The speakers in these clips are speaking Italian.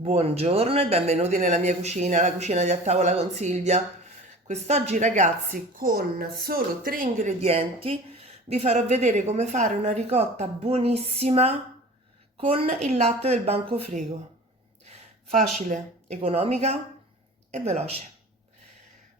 Buongiorno e benvenuti nella mia cucina, la cucina di A Tavola con Silvia. Quest'oggi ragazzi, con solo 3 ingredienti, vi farò vedere come fare una ricotta buonissima con il latte del banco frigo. Facile, economica e veloce.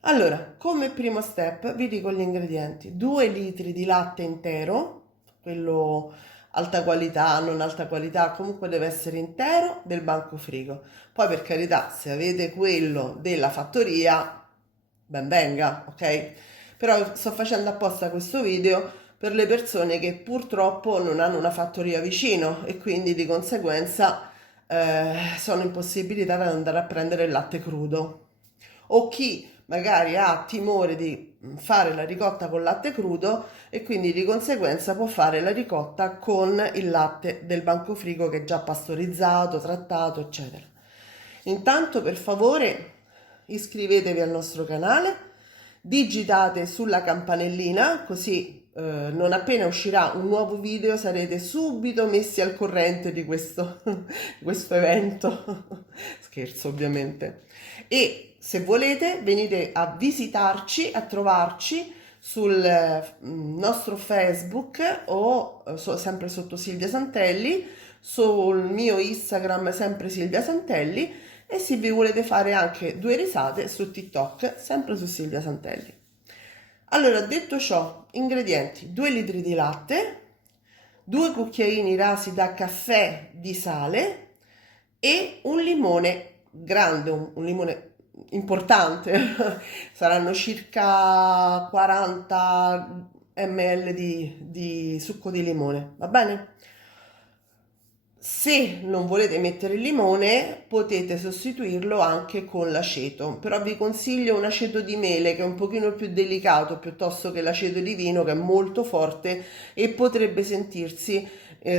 Allora, come primo step vi dico gli ingredienti: 2 litri di latte intero, quello alta qualità, non alta qualità, comunque deve essere intero del banco frigo. Poi per carità, se avete quello della fattoria, ben venga, ok? Però sto facendo apposta questo video per le persone che purtroppo non hanno una fattoria vicino e quindi di conseguenza sono impossibilitate ad andare a prendere il latte crudo. O chi magari ha timore di fare la ricotta con latte crudo e quindi di conseguenza può fare la ricotta con il latte del banco frigo che è già pastorizzato, trattato, eccetera. Intanto, per favore, iscrivetevi al nostro canale, digitate sulla campanellina, così non appena uscirà un nuovo video sarete subito messi al corrente di questo evento. Scherzo, ovviamente. E se volete venite a visitarci, a trovarci sul nostro Facebook o sempre sotto Silvia Santelli, sul mio Instagram sempre Silvia Santelli, e se vi volete fare anche 2 risate su TikTok sempre su Silvia Santelli. Allora, detto ciò, ingredienti: 2 litri di latte, 2 cucchiaini rasi da caffè di sale e un limone grande, un limone importante, saranno circa 40 ml di succo di limone, va bene? Se non volete mettere il limone, potete sostituirlo anche con l'aceto, però vi consiglio un aceto di mele che è un pochino più delicato piuttosto che l'aceto di vino che è molto forte e potrebbe sentirsi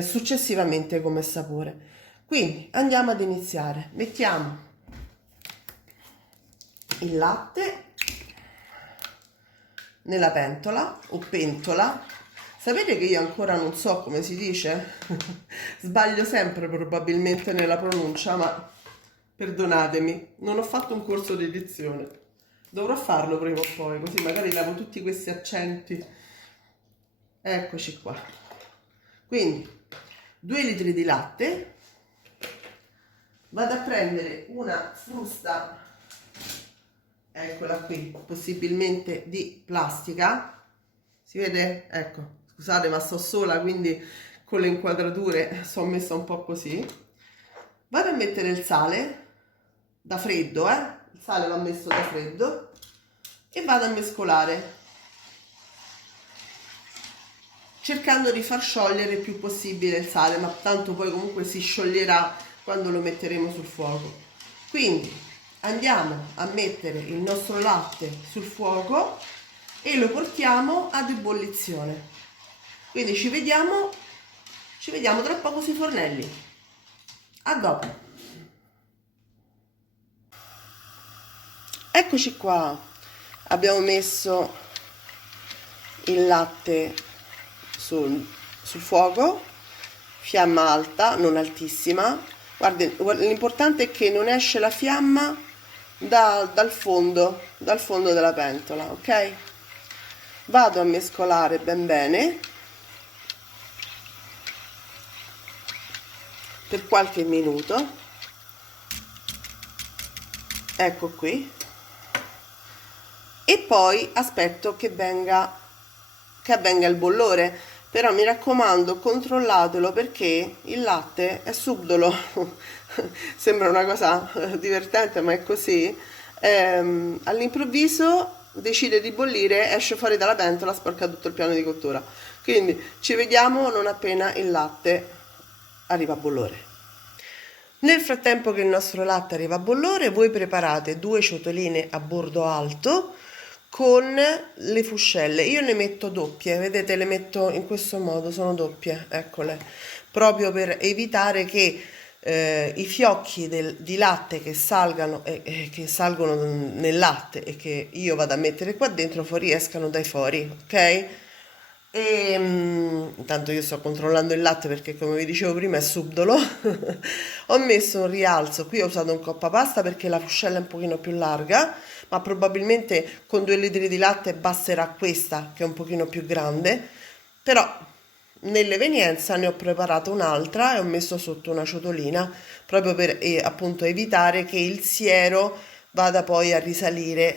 successivamente come sapore. Quindi andiamo ad iniziare. Mettiamo il latte nella pentola o pentola. Sapete che io ancora non so come si dice? Sbaglio sempre probabilmente nella pronuncia, ma perdonatemi, non ho fatto un corso di dizione. Dovrò farlo prima o poi, così magari levo tutti questi accenti. Eccoci qua. Quindi 2 litri di latte. Vado a prendere una frusta, eccola qui, possibilmente di plastica. Si vede? Ecco. Scusate, ma sto sola, quindi con le inquadrature sono messa un po' così. Vado a mettere il sale da freddo, il sale va messo da freddo, e vado a mescolare, cercando di far sciogliere il più possibile il sale, ma tanto poi comunque si scioglierà quando lo metteremo sul fuoco. Quindi andiamo a mettere il nostro latte sul fuoco e lo portiamo ad ebollizione. Quindi ci vediamo tra poco sui fornelli. A dopo. Eccoci qua. Abbiamo messo il latte sul fuoco, fiamma alta, non altissima. Guardi, l'importante è che non esce la fiamma dal fondo della pentola, ok? Vado a mescolare ben bene per qualche minuto. Ecco qui. E poi aspetto che avvenga il bollore, però mi raccomando, controllatelo perché il latte è subdolo. Sembra una cosa divertente, ma è così. All'improvviso decide di bollire, esce fuori dalla pentola, sporca tutto il piano di cottura. Quindi ci vediamo non appena il latte arriva a bollore. Nel frattempo che il nostro latte arriva a bollore, voi preparate 2 ciotoline a bordo alto con le fuscelle. Io ne metto doppie, vedete, le metto in questo modo, sono doppie, eccole, proprio per evitare che i fiocchi di latte che salgono nel latte e che io vado a mettere qua dentro fuoriescano dai fori, ok? E intanto io sto controllando il latte perché come vi dicevo prima è subdolo. Ho messo un rialzo, qui ho usato un coppa pasta perché la fuscella è un pochino più larga, ma probabilmente con 2 litri di latte basterà questa che è un pochino più grande, però nell'evenienza ne ho preparata un'altra e ho messo sotto una ciotolina proprio per appunto evitare che il siero vada poi a risalire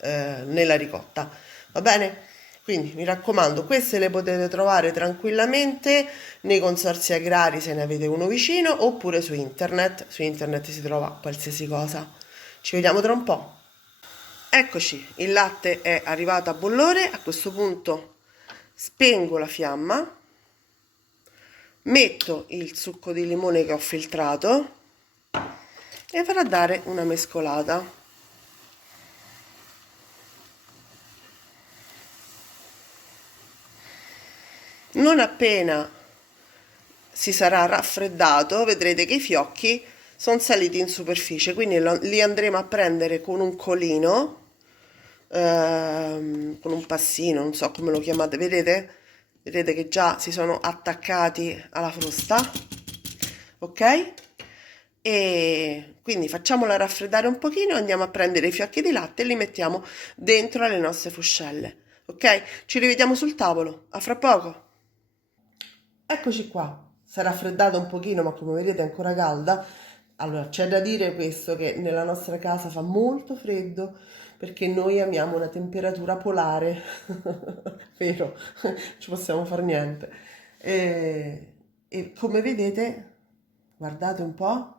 nella ricotta. Va bene? Quindi mi raccomando, queste le potete trovare tranquillamente nei consorzi agrari se ne avete uno vicino oppure su internet. Su internet si trova qualsiasi cosa. Ci vediamo tra un po'. Eccoci, il latte è arrivato a bollore. A questo punto spengo la fiamma, metto il succo di limone che ho filtrato e farò dare una mescolata. Non appena si sarà raffreddato, vedrete che i fiocchi sono saliti in superficie, quindi li andremo a prendere con un colino, con un passino, non so come lo chiamate, vedete? Vedete che già si sono attaccati alla frusta, ok? E quindi facciamola raffreddare un pochino, andiamo a prendere i fiocchi di latte e li mettiamo dentro alle nostre fuscelle, ok? Ci rivediamo sul tavolo, a fra poco. Eccoci qua, si è raffreddata un pochino, ma come vedete è ancora calda. Allora, c'è da dire questo, che nella nostra casa fa molto freddo perché noi amiamo una temperatura polare, vero, non ci possiamo fare niente. E come vedete, guardate un po',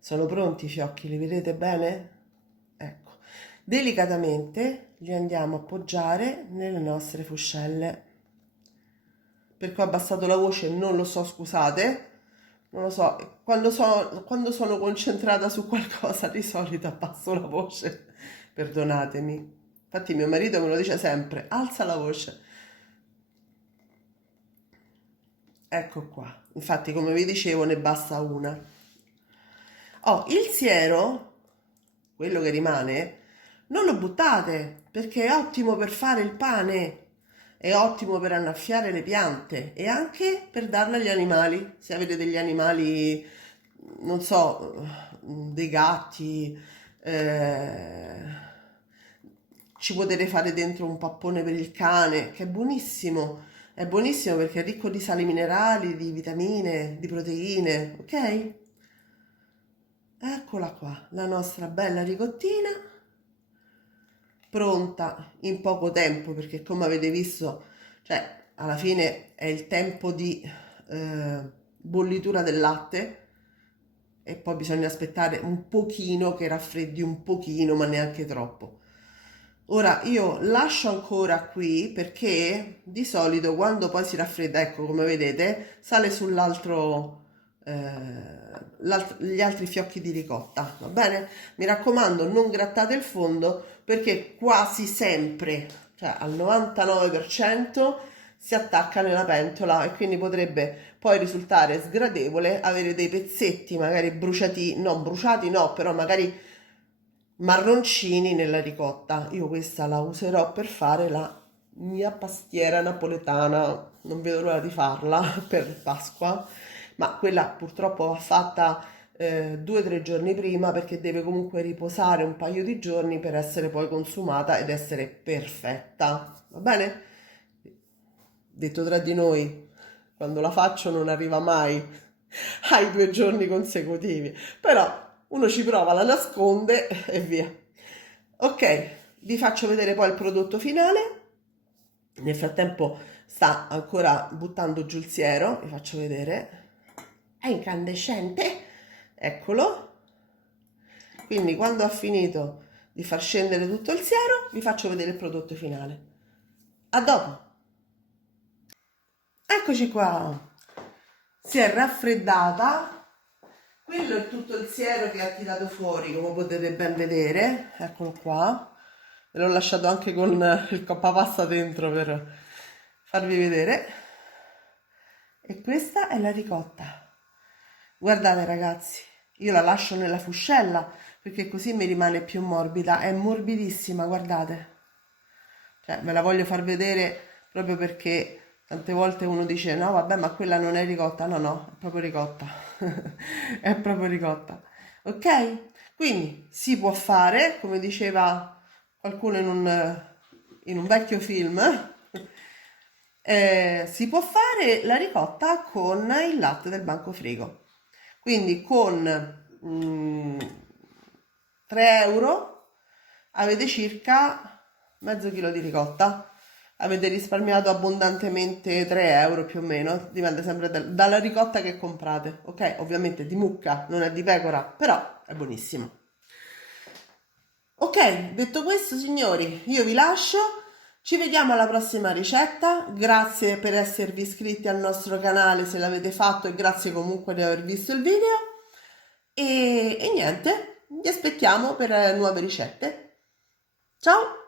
sono pronti i fiocchi, li vedete bene? Ecco, delicatamente li andiamo a appoggiare nelle nostre fuscelle. Perché ho abbassato la voce, non lo so, scusate, non lo so, quando sono concentrata su qualcosa di solito abbasso la voce, perdonatemi. Infatti mio marito me lo dice sempre, alza la voce. Ecco qua, infatti come vi dicevo ne basta una. Oh, il siero, quello che rimane, non lo buttate perché è ottimo per fare il pane, è ottimo per annaffiare le piante e anche per darlo agli animali. Se avete degli animali, non so, dei gatti, eh, ci potete fare dentro un pappone per il cane, che è buonissimo. È buonissimo perché è ricco di sali minerali, di vitamine, di proteine, ok? Eccola qua, la nostra bella ricottina, pronta in poco tempo perché come avete visto, cioè alla fine è il tempo di bollitura del latte e poi bisogna aspettare un pochino che raffreddi un pochino, ma neanche troppo. Ora io lascio ancora qui perché di solito quando poi si raffredda, ecco come vedete, sale sull'altro, gli altri fiocchi di ricotta, va bene? Mi raccomando, non grattate il fondo perché quasi sempre, cioè al 99% si attacca nella pentola e quindi potrebbe poi risultare sgradevole avere dei pezzetti magari bruciati, no, bruciati no, però magari marroncini nella ricotta. Io questa la userò per fare la mia pastiera napoletana. Non vedo l'ora di farla per Pasqua, ma quella purtroppo va fatta 2 o 3 giorni prima perché deve comunque riposare un paio di giorni per essere poi consumata ed essere perfetta. Va bene? Detto tra di noi, quando la faccio non arriva mai ai 2 giorni consecutivi, però uno ci prova, la nasconde e via. Ok, vi faccio vedere poi il prodotto finale. Nel frattempo sta ancora buttando giù il siero, vi faccio vedere. È incandescente, eccolo. Quindi quando ha finito di far scendere tutto il siero, vi faccio vedere il prodotto finale. A dopo! Eccoci qua! Si è raffreddata. Quello è tutto il siero che ha tirato fuori, come potete ben vedere. Eccolo qua. Ve l'ho lasciato anche con il coppapasta dentro per farvi vedere. E questa è la ricotta. Guardate ragazzi, io la lascio nella fuscella perché così mi rimane più morbida. È morbidissima, guardate. Cioè, ve la voglio far vedere proprio perché tante volte uno dice no, vabbè, ma quella non è ricotta. No, no, è proprio ricotta. È proprio ricotta. Ok? Quindi si può fare, come diceva qualcuno in un vecchio film, si può fare la ricotta con il latte del bancofrigo. Quindi con 3 euro avete circa mezzo chilo di ricotta. Avete risparmiato abbondantemente 3 euro più o meno, dipende sempre dalla ricotta che comprate, ok? Ovviamente di mucca, non è di pecora, però è buonissimo. Ok, detto questo, signori, io vi lascio. Ci vediamo alla prossima ricetta. Grazie per esservi iscritti al nostro canale se l'avete fatto e grazie comunque di aver visto il video. E niente, vi aspettiamo per nuove ricette. Ciao!